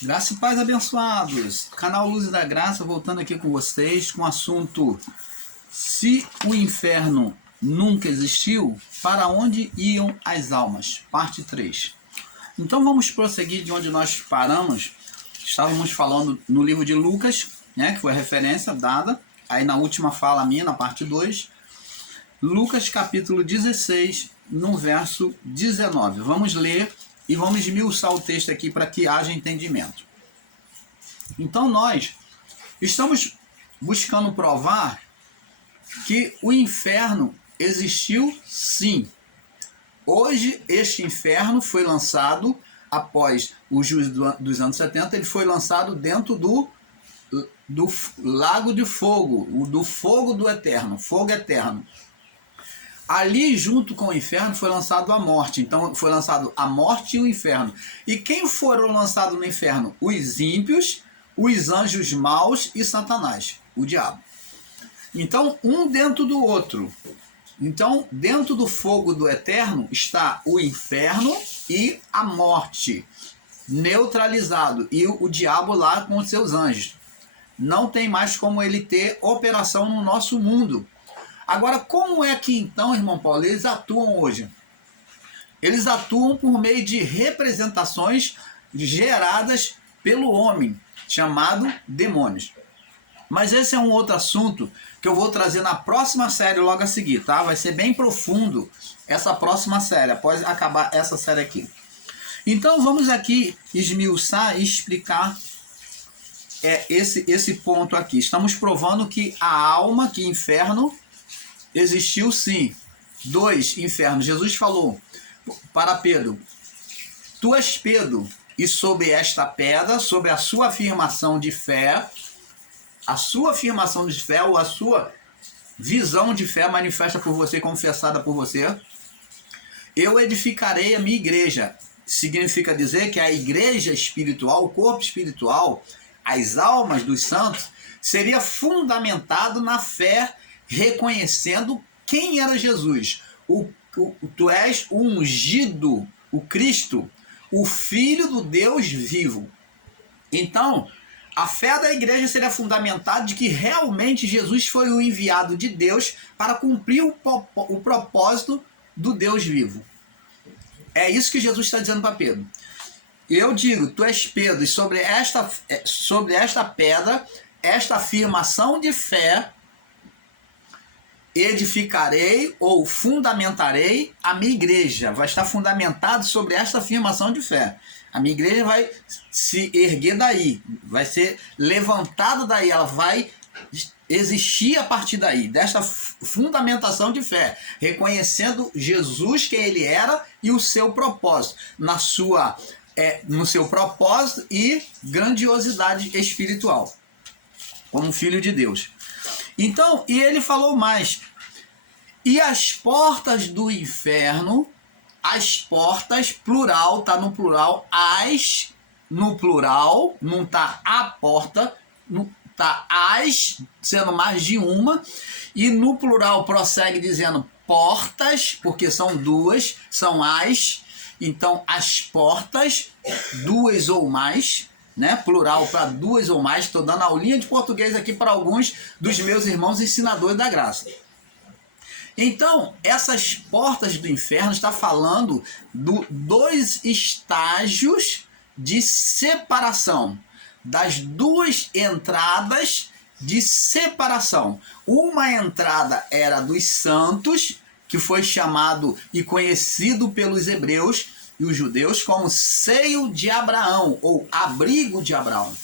Graça e paz, abençoados. Canal Luz da Graça, voltando aqui com vocês com o assunto: se o inferno nunca existiu, para onde iam as almas? Parte 3. Então vamos prosseguir de onde nós paramos. Estávamos falando no livro de Lucas, né, que foi a referência dada aí na última fala minha, na parte 2. Lucas capítulo 16, no verso 19. Vamos ler e vamos esmiuçar o texto aqui para que haja entendimento. Então nós estamos buscando provar que o inferno existiu sim. Hoje este inferno foi lançado, após o juízo dos anos 70, ele foi lançado dentro do lago de fogo, do fogo do eterno, fogo eterno. Ali, junto com o inferno, foi lançado a morte. Então, foi lançado a morte e o inferno. E quem foram lançados no inferno? Os ímpios, os anjos maus e Satanás, o diabo. Então, um dentro do outro. Então, dentro do fogo do eterno está o inferno e a morte, neutralizado. E o diabo lá com os seus anjos. Não tem mais como ele ter operação no nosso mundo. Agora, como é que então, irmão Paulo, eles atuam hoje? Eles atuam por meio de representações geradas pelo homem, chamado demônios. Mas esse é um outro assunto que eu vou trazer na próxima série logo a seguir, tá? Vai ser bem profundo essa próxima série, após acabar essa série aqui. Então vamos aqui esmiuçar e explicar esse ponto aqui. Estamos provando que a alma, que inferno, existiu sim. 2, inferno. Jesus falou para Pedro: tu és Pedro, e sobre esta pedra, sobre a sua afirmação de fé, ou a sua visão de fé manifesta por você, confessada por você, eu edificarei a minha igreja. Significa dizer que a igreja espiritual, o corpo espiritual, as almas dos santos, seria fundamentado na fé, reconhecendo quem era Jesus. Tu és o ungido, o Cristo, o Filho do Deus vivo. Então, a fé da igreja seria fundamentada de que realmente Jesus foi o enviado de Deus para cumprir o propósito do Deus vivo. É isso que Jesus está dizendo para Pedro. Eu digo, tu és Pedro, e sobre esta pedra, esta afirmação de fé, edificarei ou fundamentarei a minha igreja. Vai estar fundamentado sobre esta afirmação de fé. A minha igreja vai se erguer daí, vai ser levantada daí, ela vai existir a partir daí, desta fundamentação de fé, reconhecendo Jesus, quem ele era, e o seu propósito, no seu propósito e grandiosidade espiritual, como filho de Deus. Então, e ele falou mais: e as portas do inferno, as portas, plural, tá no plural, as, no plural, não tá a porta, não tá as, sendo mais de uma, e no plural prossegue dizendo portas, porque são duas, são as, então as portas, duas ou mais, né? Plural para duas ou mais. Estou dando aulinha de português aqui para alguns dos meus irmãos ensinadores da graça. Então, essas portas do inferno está falando dois estágios de separação, das duas entradas de separação. Uma entrada era dos santos, que foi chamado e conhecido pelos hebreus e os judeus como seio de Abraão, ou abrigo de Abraão.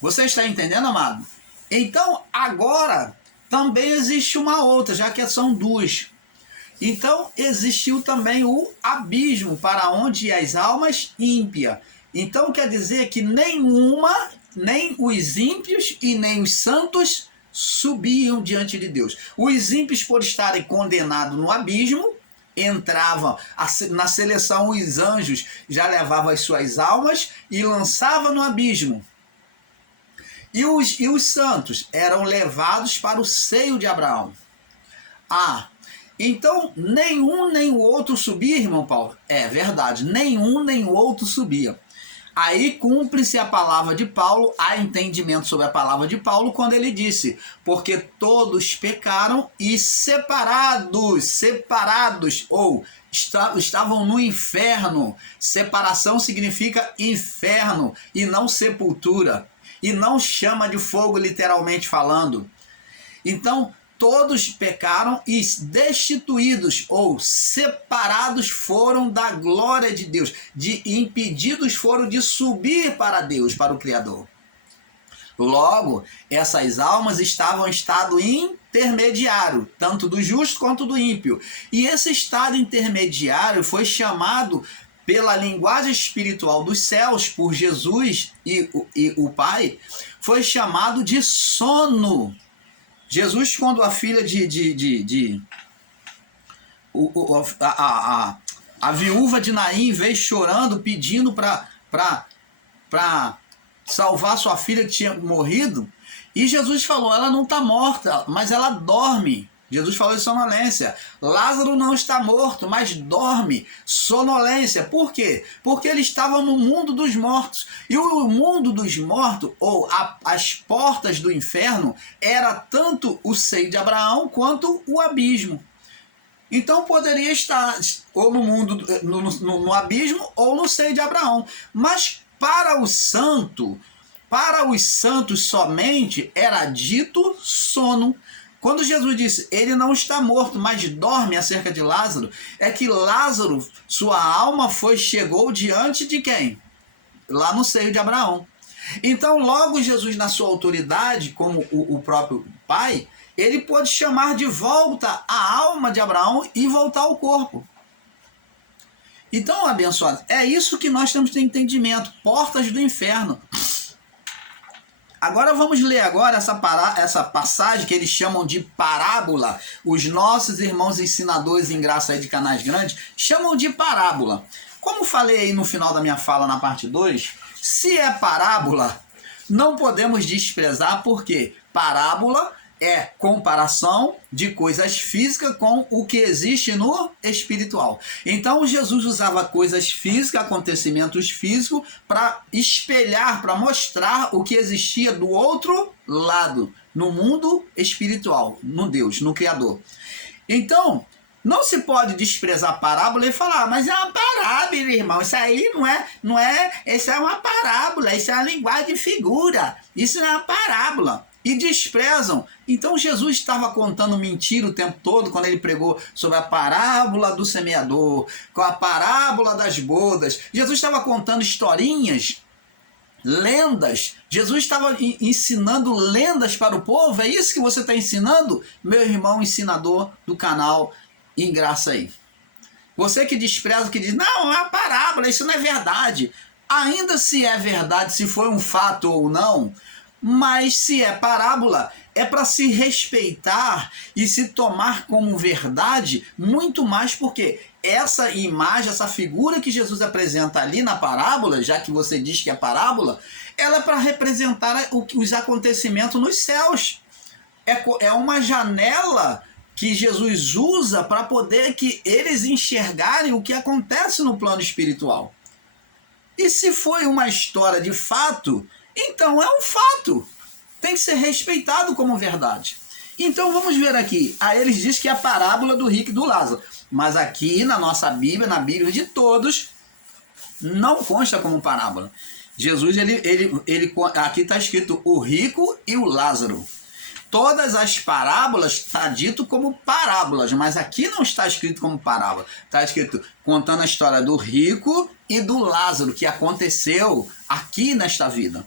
Você está entendendo, amado? Então, agora também existe uma outra, já que são duas. Então, existiu também o abismo, para onde ia as almas ímpias. Então, quer dizer que nem os ímpios e nem os santos subiam diante de Deus. Os ímpios, por estarem condenados no abismo, entravam na seleção, os anjos já levavam as suas almas e lançavam no abismo. E os santos eram levados para o seio de Abraão. Então nenhum nem o outro subia, irmão Paulo? É verdade, nenhum nem o outro subia. Aí cumpre-se a palavra de Paulo, há entendimento sobre a palavra de Paulo, quando ele disse, porque todos pecaram e separados, ou estavam no inferno. Separação significa inferno e não sepultura, e não chama de fogo literalmente falando. Então, todos pecaram e destituídos ou separados foram da glória de Deus, impedidos foram de subir para Deus, para o Criador. Logo, essas almas estavam em estado intermediário, tanto do justo quanto do ímpio. E esse estado intermediário foi chamado pela linguagem espiritual dos céus, por Jesus e o Pai, foi chamado de sono. Jesus, quando a filha a viúva de Naim veio chorando, pedindo para salvar sua filha que tinha morrido, e Jesus falou, ela não está morta, mas ela dorme. Jesus falou de sonolência. Lázaro não está morto, mas dorme. Sonolência. Por quê? Porque ele estava no mundo dos mortos. E o mundo dos mortos, ou as portas do inferno, era tanto o seio de Abraão quanto o abismo. Então poderia estar ou no mundo, no abismo, ou no seio de Abraão. Mas para os santos somente era dito sono. Quando Jesus disse, ele não está morto, mas dorme acerca de Lázaro, é que Lázaro, sua alma chegou diante de quem? Lá no seio de Abraão. Então, logo Jesus, na sua autoridade, como o próprio Pai, ele pôde chamar de volta a alma de Abraão e voltar ao corpo. Então, abençoado, é isso que nós temos de ter entendimento, portas do inferno. Agora vamos ler agora essa passagem que eles chamam de parábola. Os nossos irmãos ensinadores em graça aí de Canais Grandes chamam de parábola. Como falei aí no final da minha fala na parte 2, se é parábola, não podemos desprezar, porque parábola é comparação de coisas físicas com o que existe no espiritual. Então Jesus usava coisas físicas, acontecimentos físicos, para espelhar, para mostrar o que existia do outro lado, no mundo espiritual, no Deus, no Criador. Então, não se pode desprezar a parábola e falar, mas é uma parábola, irmão, isso aí isso é uma parábola, isso é uma linguagem de figura, isso não é uma parábola. E desprezam. Então Jesus estava contando mentira o tempo todo quando ele pregou sobre a parábola do semeador, com a parábola das bodas. Jesus estava contando historinhas, lendas. Jesus estava ensinando lendas para o povo. É isso que você está ensinando, meu irmão ensinador do canal Em Graça aí. Você que despreza, que diz, não, é uma parábola, isso não é verdade. Ainda se é verdade, se foi um fato ou não, mas se é parábola, é para se respeitar e se tomar como verdade, muito mais porque essa imagem, essa figura que Jesus apresenta ali na parábola, já que você diz que é parábola, ela é para representar os acontecimentos nos céus. É uma janela que Jesus usa para poder que eles enxergarem o que acontece no plano espiritual. E se foi uma história de fato, então é um fato, tem que ser respeitado como verdade. Então vamos ver aqui, aí eles dizem que é a parábola do rico e do Lázaro, mas aqui na nossa Bíblia, na Bíblia de todos, não consta como parábola. Jesus, aqui está escrito o rico e o Lázaro. Todas as parábolas está dito como parábolas, mas aqui não está escrito como parábola. Está escrito contando a história do rico e do Lázaro, que aconteceu aqui nesta vida.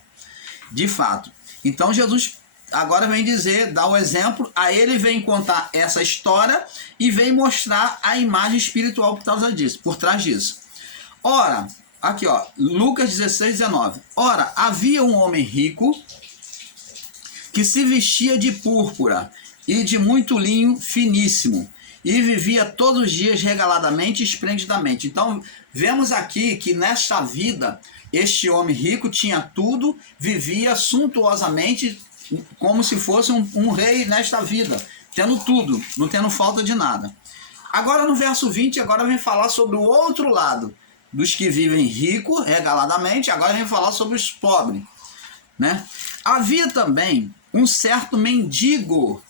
De fato. Então Jesus agora vem dizer, dá o exemplo, aí ele vem contar essa história e vem mostrar a imagem espiritual por trás disso. Ora, aqui ó, Lucas 16, 19. Ora, havia um homem rico que se vestia de púrpura e de muito linho finíssimo, e vivia todos os dias regaladamente e esplendidamente. Então, vemos aqui que nesta vida, este homem rico tinha tudo, vivia suntuosamente, como se fosse um rei nesta vida, tendo tudo, não tendo falta de nada. Agora no verso 20, agora vem falar sobre o outro lado, dos que vivem rico, regaladamente. Agora a gente vai falar sobre os pobres, né? Havia também um certo mendigo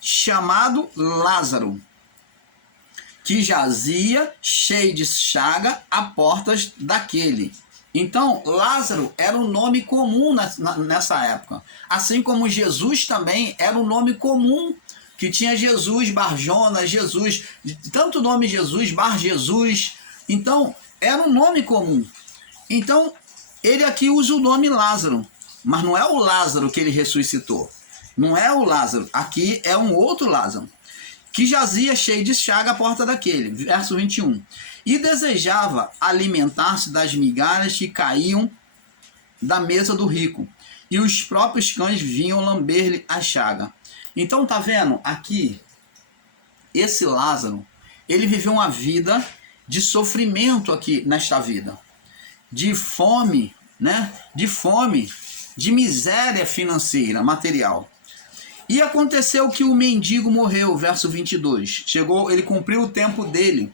chamado Lázaro, que jazia cheio de chaga à portas daquele. Então, Lázaro era um nome comum nessa época. Assim como Jesus também era um nome comum, que tinha Jesus, Barjonas, Jesus, tanto nome Jesus, Bar Jesus. Então, era um nome comum. Então, ele aqui usa o nome Lázaro, mas não é o Lázaro que ele ressuscitou. Não é o Lázaro. Aqui é um outro Lázaro, que jazia cheio de chaga à porta daquele. Verso 21. E desejava alimentar-se das migalhas que caíam da mesa do rico, e os próprios cães vinham lamber-lhe a chaga. Então, tá vendo? Aqui, esse Lázaro, ele viveu uma vida de sofrimento aqui nesta vida. De fome, né? De fome, de miséria financeira, material. E aconteceu que o mendigo morreu, verso 22. Chegou, ele cumpriu o tempo dele,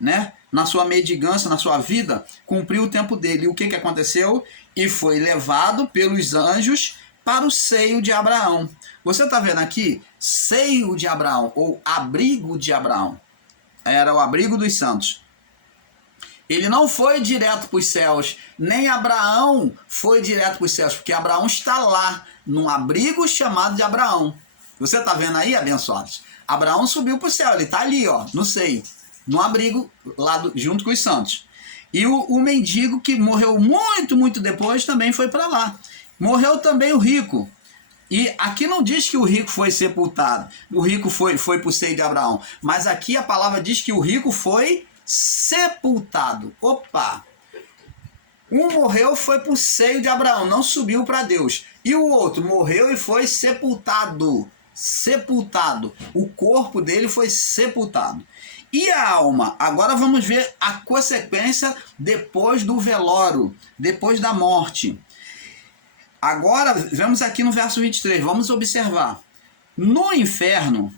né? Na sua mendigância, na sua vida, cumpriu o tempo dele. E o que aconteceu? E foi levado pelos anjos para o seio de Abraão. Você está vendo aqui? Seio de Abraão, ou abrigo de Abraão. Era o abrigo dos santos. Ele não foi direto para os céus, nem Abraão foi direto para os céus, porque Abraão está lá, num abrigo chamado de Abraão. Você está vendo aí, abençoados? Abraão subiu para o céu, ele está ali, ó, no seio, no abrigo, lá junto com os santos. E o mendigo que morreu muito depois também foi para lá. Morreu também o rico. E aqui não diz que o rico foi sepultado, o rico foi para o seio de Abraão, mas aqui a palavra diz que o rico foi sepultado. Opa! Um morreu, foi para o seio de Abraão, não subiu para Deus. E o outro morreu e foi sepultado. Sepultado. O corpo dele foi sepultado. E a alma? Agora vamos ver a consequência depois do velório, depois da morte. Agora, vamos aqui no verso 23, vamos observar. No inferno,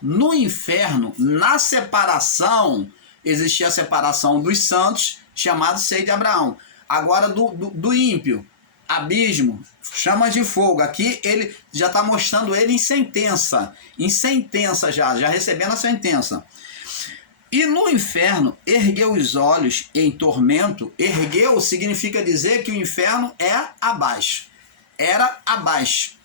no inferno, na separação, existia a separação dos santos, chamado seio de Abraão. Agora do ímpio, abismo, chamas de fogo. Aqui ele já está mostrando ele em sentença já recebendo a sentença. E no inferno, ergueu os olhos em tormento. Ergueu significa dizer que o inferno é abaixo. Era abaixo.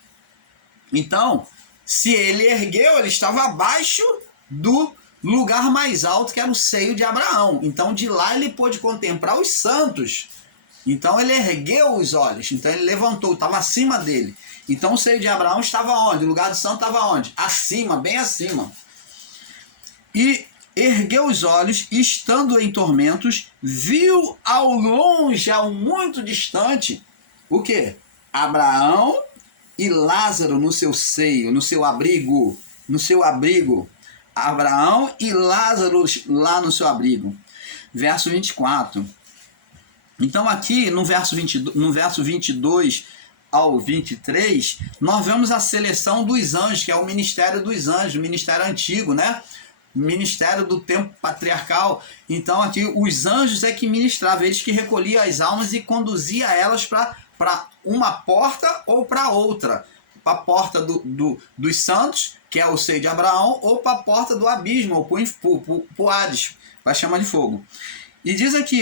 Então, se ele ergueu, ele estava abaixo do lugar mais alto, que era o seio de Abraão. Então, de lá ele pôde contemplar os santos. Então, ele ergueu os olhos. Então, ele levantou, estava acima dele. Então, o seio de Abraão estava onde? O lugar do santo estava onde? Acima, bem acima. E ergueu os olhos, estando em tormentos, viu ao longe, ao muito distante, o quê? Abraão e Lázaro no seu seio, no seu abrigo. Abraão e Lázaro lá no seu abrigo. Verso 24. Então aqui no verso 22 ao 23, nós vemos a seleção dos anjos, que é o ministério dos anjos, o ministério antigo, né? Ministério do tempo patriarcal. Então aqui os anjos é que ministravam, eles que recolhiam as almas e conduziam elas para uma porta ou para outra. Para a porta dos santos, que é o seio de Abraão, ou para a porta do abismo, ou para o Hades, para chamar de fogo. E diz aqui,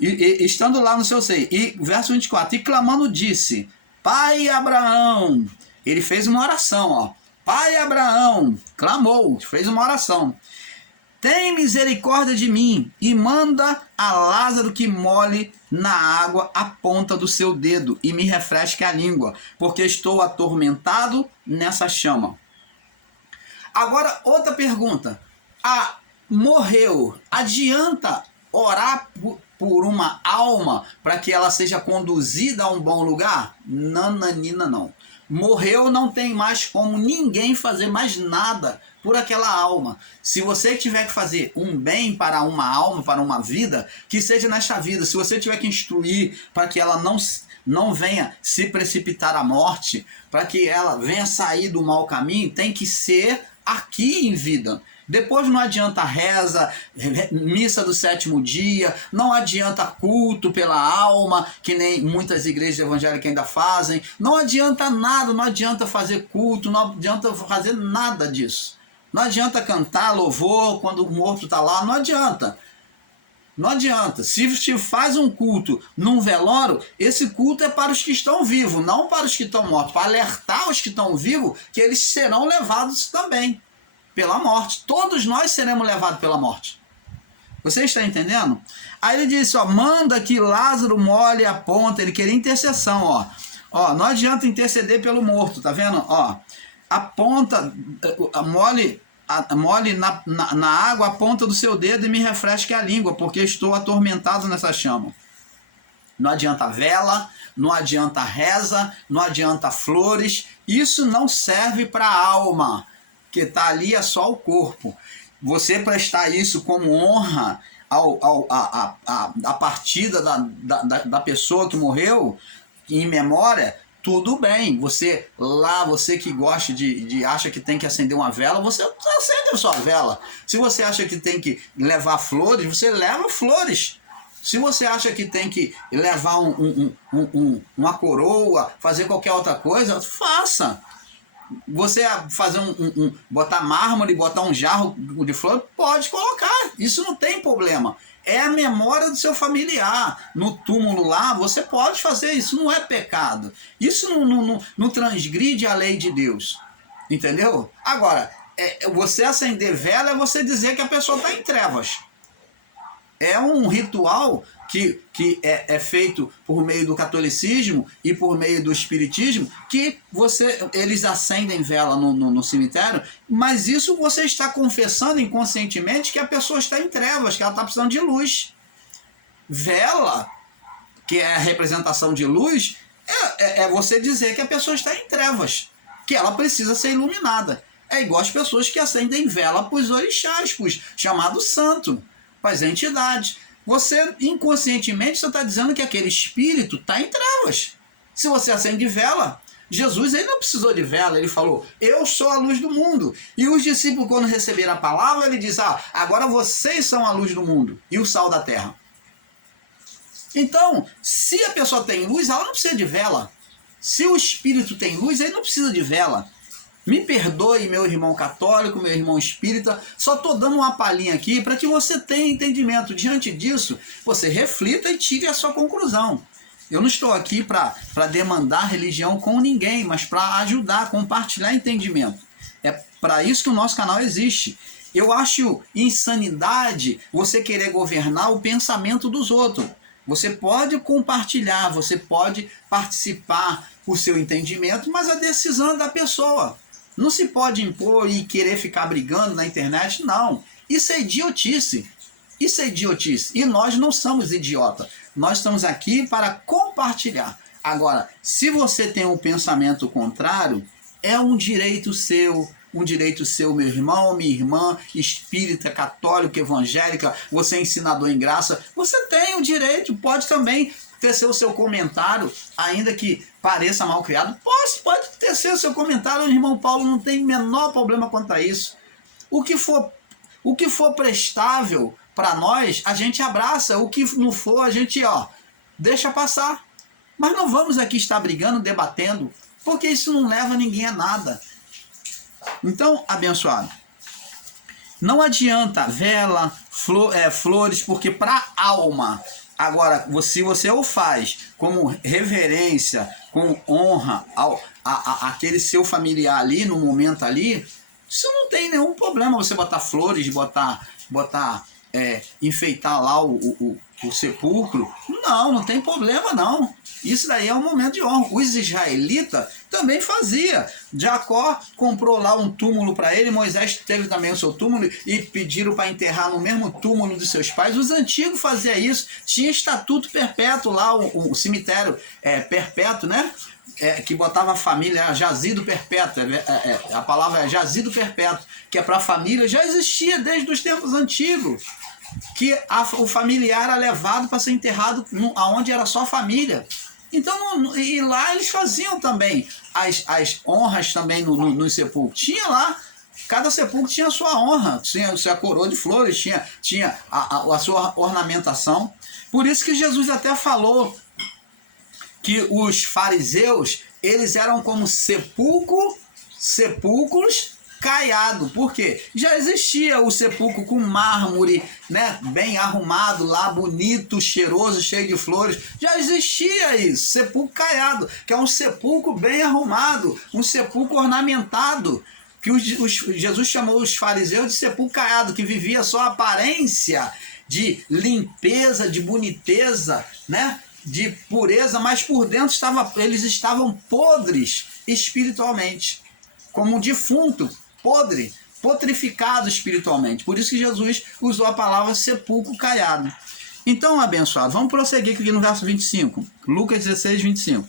estando lá no seu seio, e verso 24, e clamando disse, Pai Abraão, ele fez uma oração, Pai Abraão, clamou, fez uma oração. Tem misericórdia de mim e manda a Lázaro que molhe na água a ponta do seu dedo e me refresque a língua, porque estou atormentado nessa chama. Agora, outra pergunta. Morreu, adianta orar por uma alma para que ela seja conduzida a um bom lugar? Nananina, não. Morreu, não tem mais como ninguém fazer mais nada por aquela alma. Se você tiver que fazer um bem para uma alma, para uma vida, que seja nesta vida. Se você tiver que instruir para que ela não venha se precipitar à morte, para que ela venha sair do mau caminho, tem que ser aqui em vida. Depois não adianta reza, missa do sétimo dia, não adianta culto pela alma, que nem muitas igrejas evangélicas ainda fazem. Não adianta nada, não adianta fazer culto, não adianta fazer nada disso. Não adianta cantar louvor quando o morto está lá, não adianta. Não adianta. Se faz um culto num velório, esse culto é para os que estão vivos, não para os que estão mortos, para alertar os que estão vivos que eles serão levados também pela morte. Todos nós seremos levados pela morte. Você está entendendo? Aí ele disse, ó, manda que Lázaro molhe a ponta. Ele queria intercessão, ó. Ó, não adianta interceder pelo morto, tá vendo? Ó, a ponta, molhe na água a ponta do seu dedo e me refresque a língua, porque estou atormentado nessa chama. Não adianta vela, não adianta reza, não adianta flores. Isso não serve para a alma, que está ali é só o corpo. Você prestar isso como honra à partida da pessoa que morreu, em memória, tudo bem. Você que gosta acha que tem que acender uma vela, você acende a sua vela. Se você acha que tem que levar flores, você leva flores. Se você acha que tem que levar uma coroa, fazer qualquer outra coisa, faça. Você fazer botar mármore, botar um jarro de flor, pode colocar, isso não tem problema. É a memória do seu familiar. No túmulo lá, você pode fazer isso, não é pecado. Isso não transgride a lei de Deus. Entendeu? Agora, você acender vela é você dizer que a pessoa está em trevas. É um ritual que é feito por meio do catolicismo e por meio do espiritismo, que eles acendem vela no cemitério, mas isso você está confessando inconscientemente que a pessoa está em trevas, que ela está precisando de luz. Vela, que é a representação de luz, é você dizer que a pessoa está em trevas, que ela precisa ser iluminada. É igual as pessoas que acendem vela para os orixás, para os chamados santos, para as entidades. Você, inconscientemente, você está dizendo que aquele espírito está em trevas. Se você acende vela, Jesus ele não precisou de vela, ele falou, eu sou a luz do mundo. E os discípulos, quando receberam a palavra, ele diz, agora vocês são a luz do mundo e o sal da terra. Então, se a pessoa tem luz, ela não precisa de vela. Se o espírito tem luz, ele não precisa de vela. Me perdoe, meu irmão católico, meu irmão espírita, só estou dando uma palhinha aqui para que você tenha entendimento. Diante disso, você reflita e tire a sua conclusão. Eu não estou aqui para demandar religião com ninguém, mas para ajudar, compartilhar entendimento. É para isso que o nosso canal existe. Eu acho insanidade você querer governar o pensamento dos outros. Você pode compartilhar, você pode participar com o seu entendimento, mas a decisão é da pessoa. Não se pode impor e querer ficar brigando na internet, não. Isso é idiotice. Isso é idiotice. E nós não somos idiotas. Nós estamos aqui para compartilhar. Agora, se você tem um pensamento contrário, é um direito seu, meu irmão, minha irmã, espírita, católico, evangélica, você é ensinador em graça, você tem o direito, pode também tecer o seu comentário, ainda que pareça mal criado, pode tecer o seu comentário, o irmão Paulo não tem menor problema quanto a isso. O que for prestável para nós, a gente abraça, o que não for, a gente deixa passar. Mas não vamos aqui estar brigando, debatendo, porque isso não leva ninguém a nada. Então, abençoado, não adianta vela, flores, porque para a alma. Agora, se você o faz como reverência, com honra àquele seu familiar ali, no momento ali, isso não tem nenhum problema. Você botar flores, enfeitar lá o sepulcro. Não tem problema não. Isso daí é um momento de honra. Os israelitas também faziam. Jacó comprou lá um túmulo para ele, Moisés teve também o seu túmulo e pediram para enterrar no mesmo túmulo dos seus pais. Os antigos faziam isso. Tinha estatuto perpétuo lá, o cemitério perpétuo, né? Que botava a família, era jazido perpétuo, a palavra é jazido perpétuo, que é para a família, já existia desde os tempos antigos, que o familiar era levado para ser enterrado aonde era só a família. Então, e lá eles faziam também as honras também nos sepulcros. Tinha lá, Cada sepulcro tinha a sua honra, tinha a sua coroa de flores, tinha a sua ornamentação. Por isso que Jesus até falou que os fariseus, eles eram como sepulcros caiado. Por quê? Já existia o sepulcro com mármore, né, bem arrumado lá, bonito, cheiroso, cheio de flores. Já existia isso, sepulcro caiado, que é um sepulcro bem arrumado, um sepulcro ornamentado, que Jesus chamou os fariseus de sepulcro caiado, que vivia só a aparência de limpeza, de boniteza, né, de pureza, mas por dentro eles estavam podres espiritualmente, como um defunto, podre, putrificado espiritualmente. Por isso que Jesus usou a palavra sepulcro caiado. Então, abençoado, vamos prosseguir aqui no verso 25. Lucas 16, 25.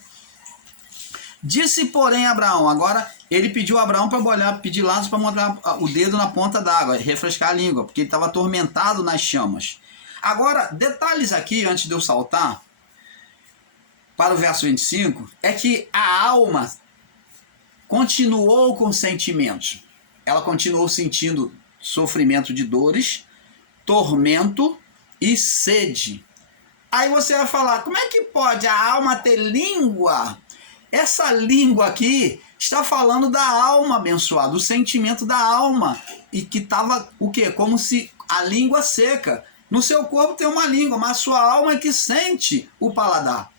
Disse, porém, Abraão, agora ele pediu a Abraão para pedir Lázaro para botar o dedo na ponta d'água, refrescar a língua, porque ele estava atormentado nas chamas. Agora, detalhes aqui, antes de eu saltar para o verso 25, é que a alma continuou com sentimentos. Ela continuou sentindo sofrimento de dores, tormento e sede. Aí você vai falar, como é que pode a alma ter língua? Essa língua aqui está falando da alma, abençoado, o sentimento da alma. E que estava o quê? Como se a língua seca. No seu corpo tem uma língua, mas a sua alma é que sente o paladar.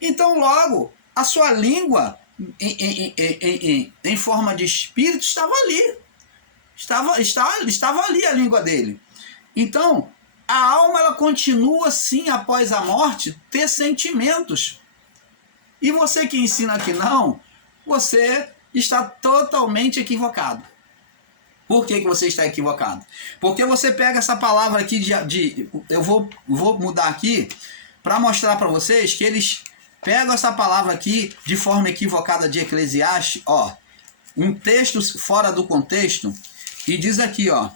Então, logo, a sua língua em forma de espírito estava ali. Estava ali a língua dele. Então, a alma ela continua sim após a morte ter sentimentos. E você que ensina que não, você está totalmente equivocado. Por que você está equivocado? Porque você pega essa palavra aqui eu vou mudar aqui para mostrar para vocês que eles pegam essa palavra aqui de forma equivocada de Eclesiastes, ó, um texto fora do contexto, e diz aqui, ó,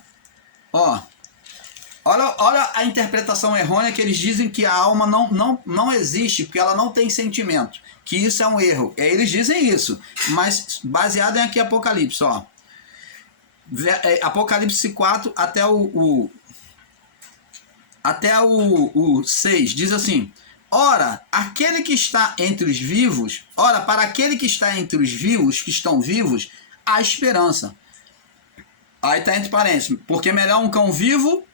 olha a interpretação errônea que eles dizem que a alma não existe, porque ela não tem sentimento, que isso é um erro. Eles dizem isso, mas baseado em aqui Apocalipse, ó, Apocalipse 4 até o 6, diz assim: Ora, para aquele que está entre os vivos, que estão vivos, há esperança. Aí está entre parênteses, porque melhor um cão vivo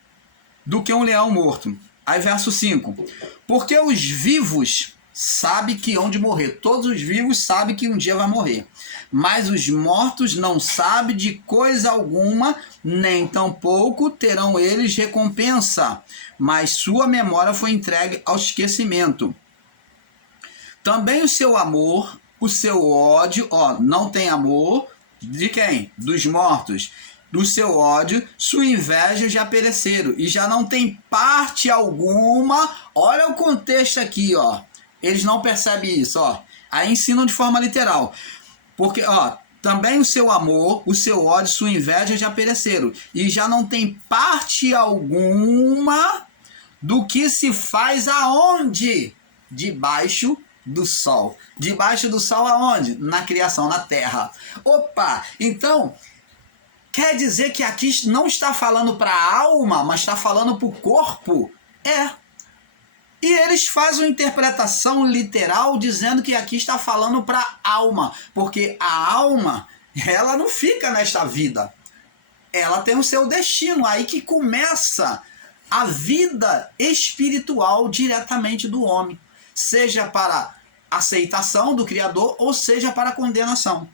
do que um leão morto. Aí verso 5, porque os vivos sabem que hão de morrer, todos os vivos sabem que um dia vai morrer, mas os mortos não sabem de coisa alguma, nem tampouco terão eles recompensa, mas sua memória foi entregue ao esquecimento. Também o seu amor, o seu ódio, não tem amor, de quem? Dos mortos. Do seu ódio, sua inveja já pereceram, e já não tem parte alguma. Olha o contexto aqui, eles não percebem isso, aí ensinam de forma literal, porque, também o seu amor, o seu ódio, sua inveja já pereceram, e já não tem parte alguma do que se faz aonde? Debaixo do sol. Debaixo do sol aonde? Na criação, na terra. Opa! Então, quer dizer que aqui não está falando para a alma, mas está falando para o corpo? E eles fazem uma interpretação literal dizendo que aqui está falando para a alma, porque a alma, ela não fica nesta vida. Ela tem o seu destino, aí que começa a vida espiritual diretamente do homem, seja para aceitação do Criador ou seja para condenação.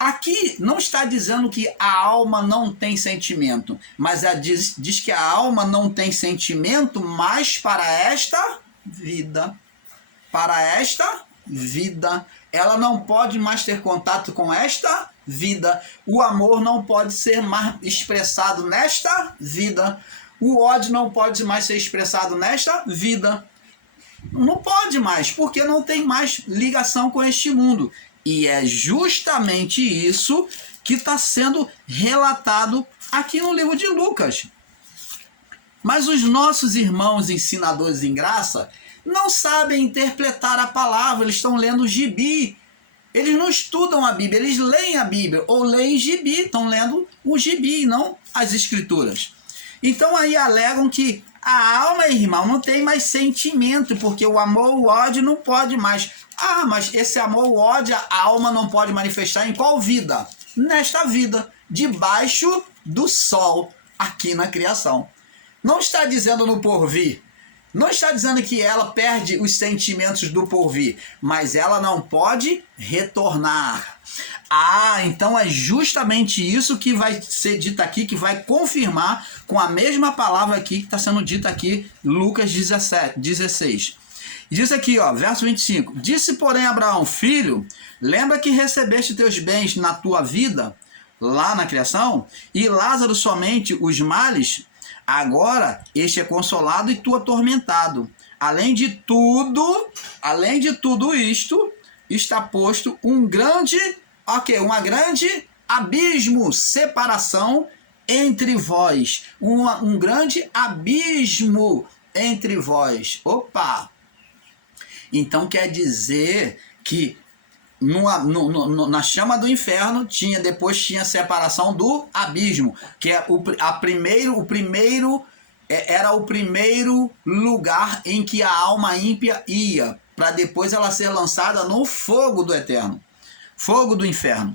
Aqui não está dizendo que a alma não tem sentimento, mas diz que a alma não tem sentimento mais para esta vida. Para esta vida. Ela não pode mais ter contato com esta vida. O amor não pode ser mais expressado nesta vida. O ódio não pode mais ser expressado nesta vida. Não pode mais, porque não tem mais ligação com este mundo. E é justamente isso que está sendo relatado aqui no livro de Lucas. Mas os nossos irmãos ensinadores em graça não sabem interpretar a palavra, eles estão lendo o gibi. Eles não estudam a Bíblia, eles leem a Bíblia, ou leem gibi, estão lendo o gibi, não as escrituras. Então aí alegam que a alma, irmão, não tem mais sentimento, porque o amor, o ódio não pode mais. Ah, mas esse amor, o ódio, a alma não pode manifestar em qual vida? Nesta vida, debaixo do sol, aqui na criação. Não está dizendo no porvir. Não está dizendo que ela perde os sentimentos do porvir, mas ela não pode retornar. Ah, então é justamente isso que vai ser dito aqui, que vai confirmar com a mesma palavra aqui que está sendo dita aqui, Lucas 16. Diz aqui, ó, verso 25. Disse, porém, Abraão, filho, lembra que recebeste teus bens na tua vida, lá na criação, e Lázaro somente os males. Agora este é consolado e tu atormentado. Além de tudo isto, está posto uma grande abismo, separação entre vós. Um grande abismo entre vós. Opa! Então quer dizer que na chama do inferno depois tinha a separação do abismo, que é era o primeiro lugar em que a alma ímpia ia, para depois ela ser lançada no fogo do eterno, fogo do inferno.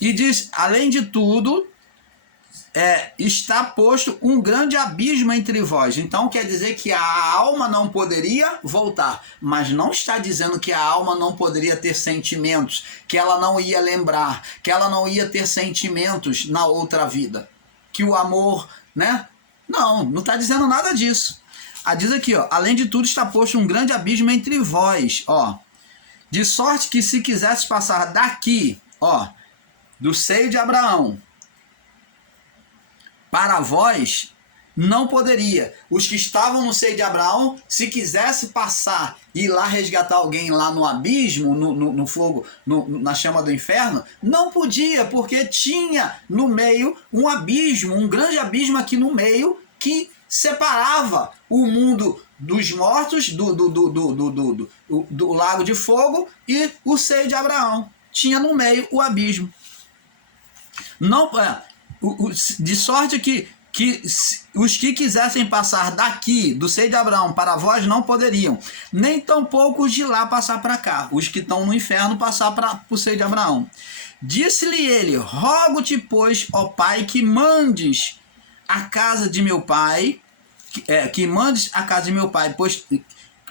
E diz, além de tudo, está posto um grande abismo entre vós. Então quer dizer que a alma não poderia voltar, mas não está dizendo que a alma não poderia ter sentimentos, que ela não ia lembrar, que ela não ia ter sentimentos na outra vida, que o amor, né? Não está dizendo nada disso. Diz aqui, ó, além de tudo está posto um grande abismo entre vós, ó, de sorte que se quisesse passar daqui, ó, do seio de Abraão para vós, não poderia. Os que estavam no seio de Abraão, se quisesse passar e ir lá resgatar alguém lá no abismo, no fogo, na chama do inferno, não podia, porque tinha no meio um abismo, um grande abismo aqui no meio, que separava o mundo dos mortos, do lago de fogo, e o seio de Abraão. Tinha no meio o abismo. Não, de sorte que os que quisessem passar daqui, do seio de Abraão, para vós, não poderiam, nem tampouco os de lá passar para cá, os que estão no inferno passar para o seio de Abraão. Disse-lhe ele, rogo-te, pois, ó Pai, que mandes a casa de meu pai,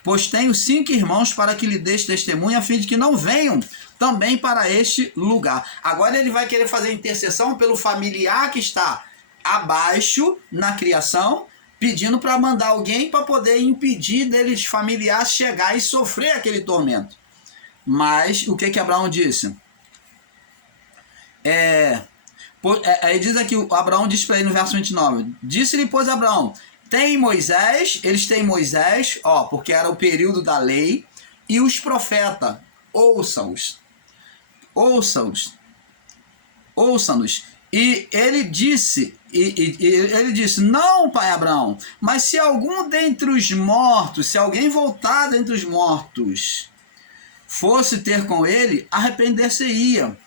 pois tenho 5 irmãos, para que lhe deixe testemunha, a fim de que não venham também para este lugar. Agora ele vai querer fazer intercessão pelo familiar que está abaixo na criação, pedindo para mandar alguém para poder impedir deles familiares chegar e sofrer aquele tormento. Mas o que Abraão disse? Aí diz aqui, Abraão diz para ele no verso 29, disse-lhe, pois, Abraão, eles têm Moisés, ó, porque era o período da lei, e os profetas, ouçam-nos. E ele disse, não, pai Abraão, mas se algum dentre os mortos, se alguém voltar dentre os mortos, fosse ter com ele, arrepender-se-ia.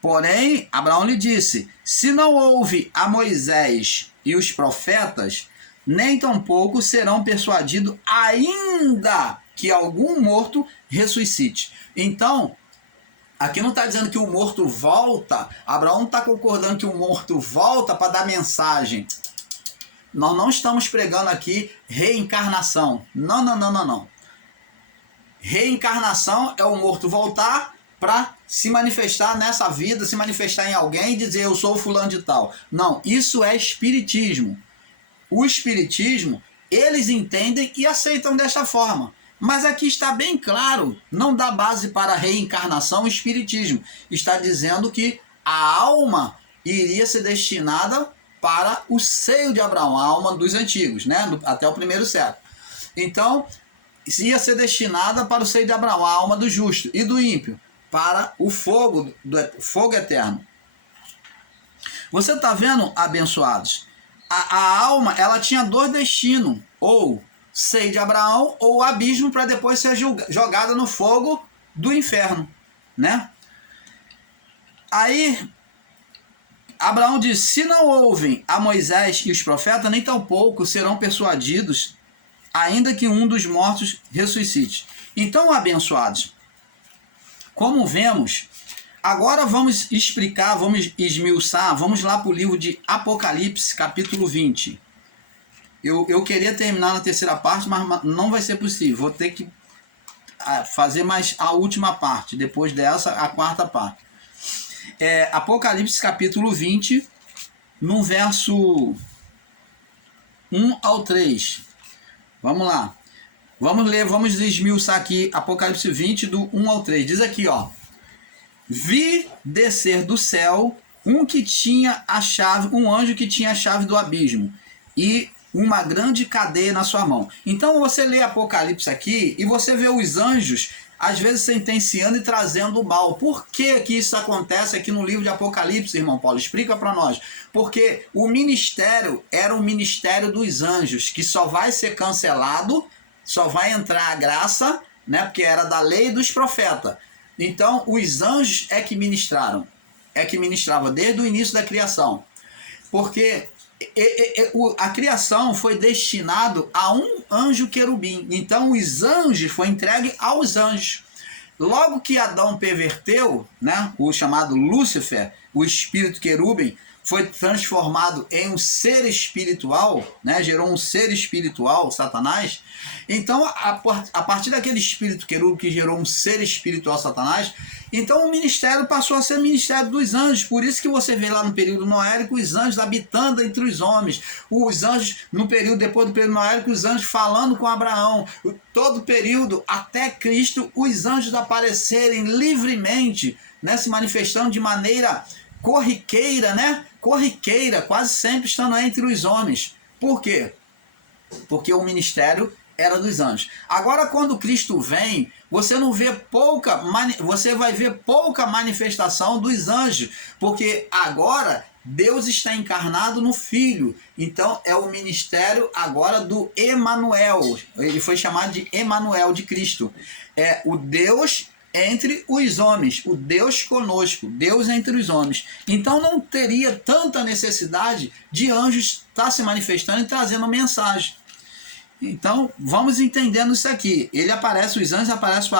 Porém, Abraão lhe disse, se não houve a Moisés e os profetas, nem tampouco serão persuadidos, ainda que algum morto ressuscite. Então, aqui não está dizendo que o morto volta. Abraão não está concordando que o morto volta para dar mensagem. Nós não estamos pregando aqui reencarnação. Não. Reencarnação é o morto voltar para se manifestar nessa vida, se manifestar em alguém e dizer eu sou fulano de tal. Não, isso é espiritismo. O espiritismo, eles entendem e aceitam desta forma. Mas aqui está bem claro, não dá base para reencarnação o espiritismo. Está dizendo que a alma iria ser destinada para o seio de Abraão, a alma dos antigos, né? Até o primeiro século. Então, ia ser destinada para o seio de Abraão, a alma do justo e do ímpio, para o fogo eterno. Você está vendo, abençoados? A alma, ela tinha 2 destinos, ou seio de Abraão ou abismo, para depois ser jogada no fogo do inferno, né? Aí Abraão diz: se não ouvem a Moisés e os profetas, nem tampouco serão persuadidos, ainda que um dos mortos ressuscite. Então, abençoados, como vemos, agora vamos explicar, vamos esmiuçar, vamos lá para o livro de Apocalipse, capítulo 20. Eu queria terminar na terceira parte, mas não vai ser possível. Vou ter que fazer mais a última parte, depois dessa, a quarta parte. Apocalipse, capítulo 20, no verso 1 ao 3. Vamos lá. Vamos ler, vamos esmiuçar aqui Apocalipse 20, do 1 ao 3. Diz aqui, ó: vi descer do céu um anjo que tinha a chave do abismo, e uma grande cadeia na sua mão. Então você lê Apocalipse aqui e você vê os anjos às vezes sentenciando e trazendo o mal. Por que que isso acontece aqui no livro de Apocalipse, irmão Paulo? Explica para nós. Porque o ministério era o ministério dos anjos, que só vai ser cancelado, só vai entrar a graça, né? Porque era da lei dos profetas. Então os anjos é que ministravam desde o início da criação. Porque a criação foi destinado a um anjo querubim. Então os anjos foi entregue aos anjos. Logo que Adão perverteu, né, o chamado Lúcifer, o espírito querubim, foi transformado em um ser espiritual, né, gerou um ser espiritual, Satanás. Então, a partir daquele espírito querubim que gerou um ser espiritual, Satanás, então o ministério passou a ser o ministério dos anjos. Por isso que você vê lá no período noélico os anjos habitando entre os homens. Os anjos, depois do período noélico, os anjos falando com Abraão. Todo o período, até Cristo, os anjos aparecerem livremente, né, se manifestando de maneira corriqueira, né? Corriqueira, quase sempre estando entre os homens. Por quê? Porque o ministério era dos anjos. Agora, quando Cristo vem, você vai ver pouca manifestação dos anjos, porque agora Deus está encarnado no Filho. Então é o ministério agora do Emanuel. Ele foi chamado de Emanuel, de Cristo. É o Deus entre os homens, o Deus conosco, Deus entre os homens. Então não teria tanta necessidade de anjos estar se manifestando e trazendo mensagem. Então vamos entendendo isso aqui. Os anjos aparecem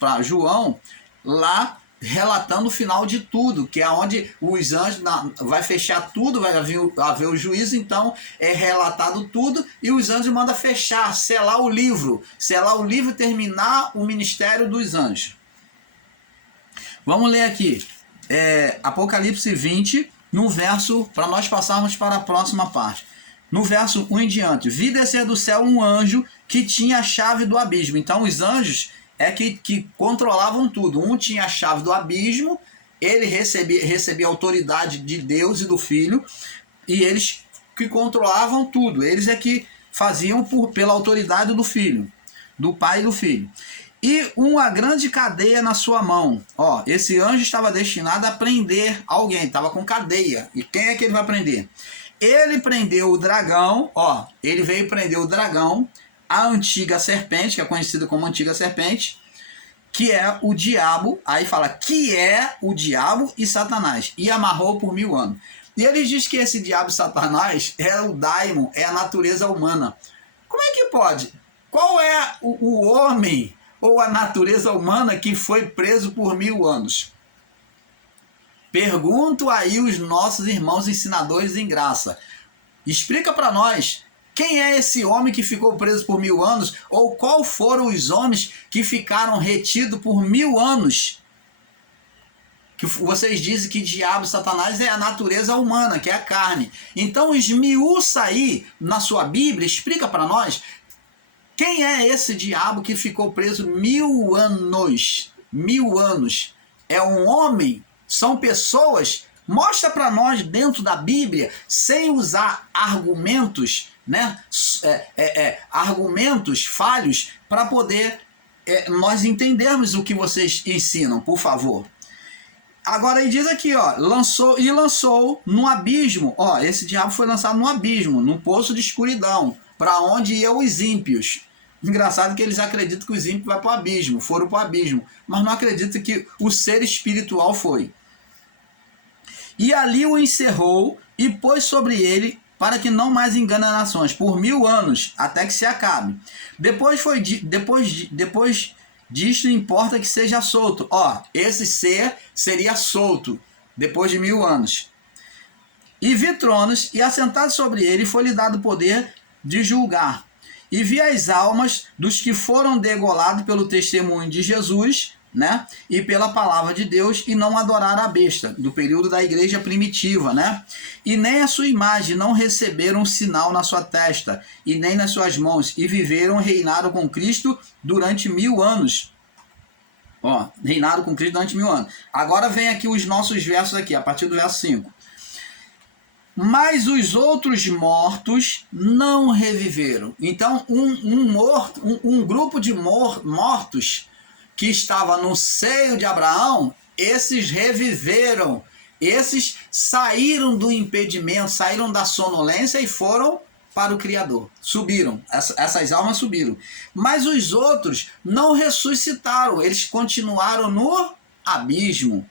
para João lá relatando o final de tudo, que é onde os anjos vai fechar tudo, vai haver o juízo. Então é relatado tudo e os anjos mandam fechar, selar o livro e terminar o ministério dos anjos. Vamos ler aqui, Apocalipse 20, no verso, para nós passarmos para a próxima parte. No verso 1 em diante: vi descer do céu um anjo que tinha a chave do abismo. Então os anjos que controlavam tudo. Um tinha a chave do abismo, ele recebia a autoridade de Deus e do Filho, e eles que controlavam tudo. Eles é que faziam pela autoridade do Filho, do Pai e do Filho. E uma grande cadeia na sua mão. Ó, esse anjo estava destinado a prender alguém, estava com cadeia. E quem é que ele vai prender? Ele prendeu o dragão, ó, ele veio prender o dragão, a antiga serpente, que é conhecida como antiga serpente, que é o diabo. Aí fala que é o diabo e Satanás, e amarrou por 1000 anos. E ele diz que esse diabo e Satanás é o daimon, é a natureza humana. Como é que pode? Qual é o homem ou a natureza humana que foi preso por 1000 anos? Pergunto aí os nossos irmãos ensinadores em graça. Explica para nós, quem é esse homem que ficou preso por 1000 anos? Ou qual foram os homens que ficaram retidos por 1000 anos? Que vocês dizem que diabo e Satanás é a natureza humana, que é a carne. Então esmiuça aí na sua Bíblia, explica para nós, quem é esse diabo que ficou preso 1000 anos? 1000 anos. É um homem? São pessoas? Mostra para nós dentro da Bíblia, sem usar argumentos, né? Argumentos falhos, para poder nós entendermos o que vocês ensinam, por favor. Agora ele diz aqui, ó, lançou no abismo. Ó, esse diabo foi lançado no abismo, num poço de escuridão, para onde iam os ímpios. Engraçado que eles acreditam que os ímpios foram para o abismo, mas não acreditam que o ser espiritual foi. E ali o encerrou e pôs sobre ele para que não mais engane as nações, por 1000 anos, até que se acabe. Depois disto importa que seja solto. Ó, esse ser seria solto depois de 1000 anos. E vi tronos, e assentado sobre ele foi-lhe dado poder de julgar. E vi as almas dos que foram degolados pelo testemunho de Jesus, né? E pela palavra de Deus, e não adoraram a besta, do período da igreja primitiva, né? E nem a sua imagem, não receberam um sinal na sua testa, e nem nas suas mãos, e viveram e reinaram com Cristo durante 1000 anos. Ó, reinaram com Cristo durante 1000 anos. Agora vem aqui os nossos versos aqui, a partir do verso 5. Mas os outros mortos não reviveram. Então, um grupo de mortos que estava no seio de Abraão, esses reviveram. Esses saíram do impedimento, saíram da sonolência e foram para o Criador. Subiram, essas almas subiram. Mas os outros não ressuscitaram, eles continuaram no abismo.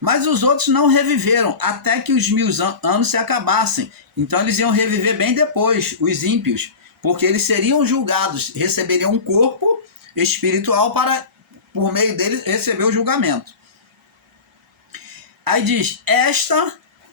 Mas os outros não reviveram até que os 1000 anos se acabassem. Então eles iam reviver bem depois, os ímpios, porque eles seriam julgados, receberiam um corpo espiritual para, por meio deles, receber o julgamento. Aí diz,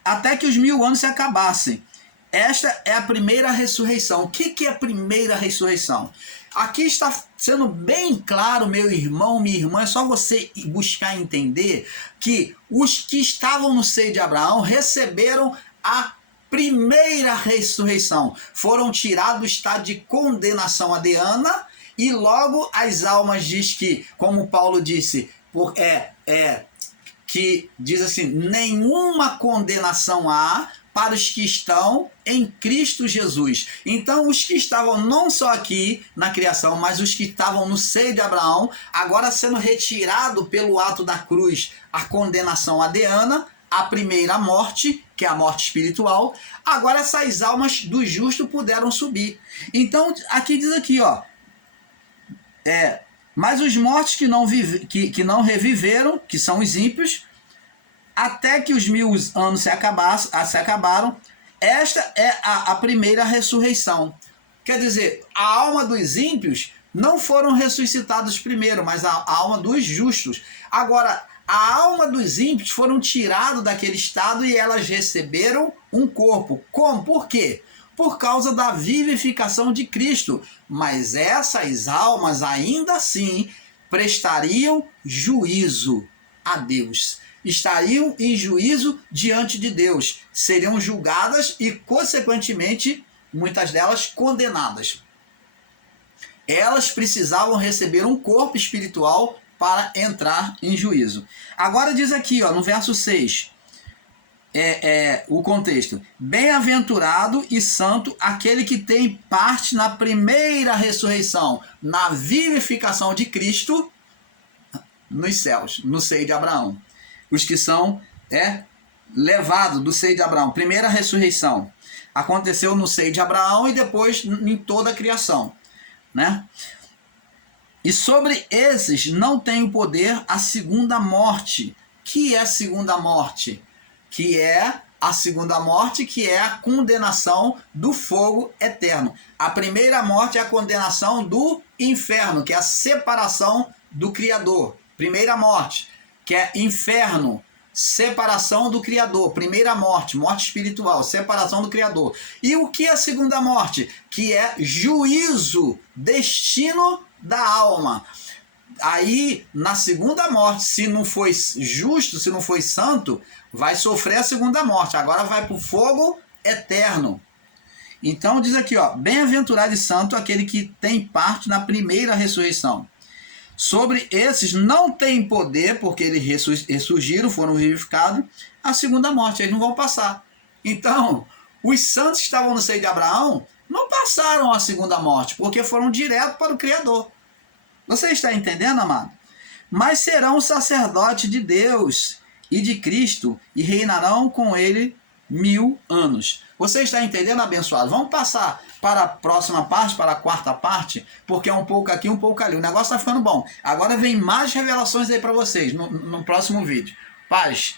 até que os 1000 anos se acabassem. Esta é a primeira ressurreição. O que é a primeira ressurreição? Aqui está sendo bem claro, meu irmão, minha irmã, é só você buscar entender que os que estavam no seio de Abraão receberam a primeira ressurreição. Foram tirados do estado de condenação adeana e logo as almas diz que, como Paulo disse, que diz assim, nenhuma condenação há para os que estão em Cristo Jesus. Então, os que estavam não só aqui na criação, mas os que estavam no seio de Abraão, agora sendo retirado pelo ato da cruz, a condenação adeana, a primeira morte, que é a morte espiritual, agora essas almas do justo puderam subir. Então, aqui diz aqui, ó, mas os mortos que não reviveram, que são os ímpios, até que os 1000 anos se acabaram, esta é a primeira ressurreição. Quer dizer, a alma dos ímpios não foram ressuscitados primeiro, mas a alma dos justos. Agora, a alma dos ímpios foram tirados daquele estado e elas receberam um corpo. Como? Por quê? Por causa da vivificação de Cristo. Mas essas almas ainda assim prestariam juízo a Deus. Estariam em juízo diante de Deus, seriam julgadas e, consequentemente, muitas delas condenadas. Elas precisavam receber um corpo espiritual para entrar em juízo. Agora diz aqui, ó, no verso 6, o contexto. Bem-aventurado e santo aquele que tem parte na primeira ressurreição, na vivificação de Cristo nos céus, no seio de Abraão. Os que são levados do seio de Abraão. Primeira ressurreição. Aconteceu no seio de Abraão e depois em toda a criação. Né? E sobre esses não tem o poder a segunda morte. Que é a segunda morte? Que é a segunda morte, que é a condenação do fogo eterno. A primeira morte é a condenação do inferno, que é a separação do Criador. Primeira morte. Que é inferno, separação do Criador, primeira morte, morte espiritual, separação do Criador. E o que é a segunda morte? Que é juízo, destino da alma. Aí, na segunda morte, se não foi justo, se não foi santo, vai sofrer a segunda morte. Agora vai para o fogo eterno. Então diz aqui, ó, bem-aventurado e santo aquele que tem parte na primeira ressurreição. Sobre esses não tem poder, porque eles ressurgiram, foram vivificados, a segunda morte, eles não vão passar. Então, os santos que estavam no seio de Abraão não passaram a segunda morte, porque foram direto para o Criador. Você está entendendo, amado? Mas serão sacerdotes de Deus e de Cristo e reinarão com ele 1000 anos. Você está entendendo, abençoado? Vamos passar para a próxima parte, para a quarta parte, porque é um pouco aqui, um pouco ali. O negócio está ficando bom. Agora vem mais revelações aí para vocês no próximo vídeo. Paz.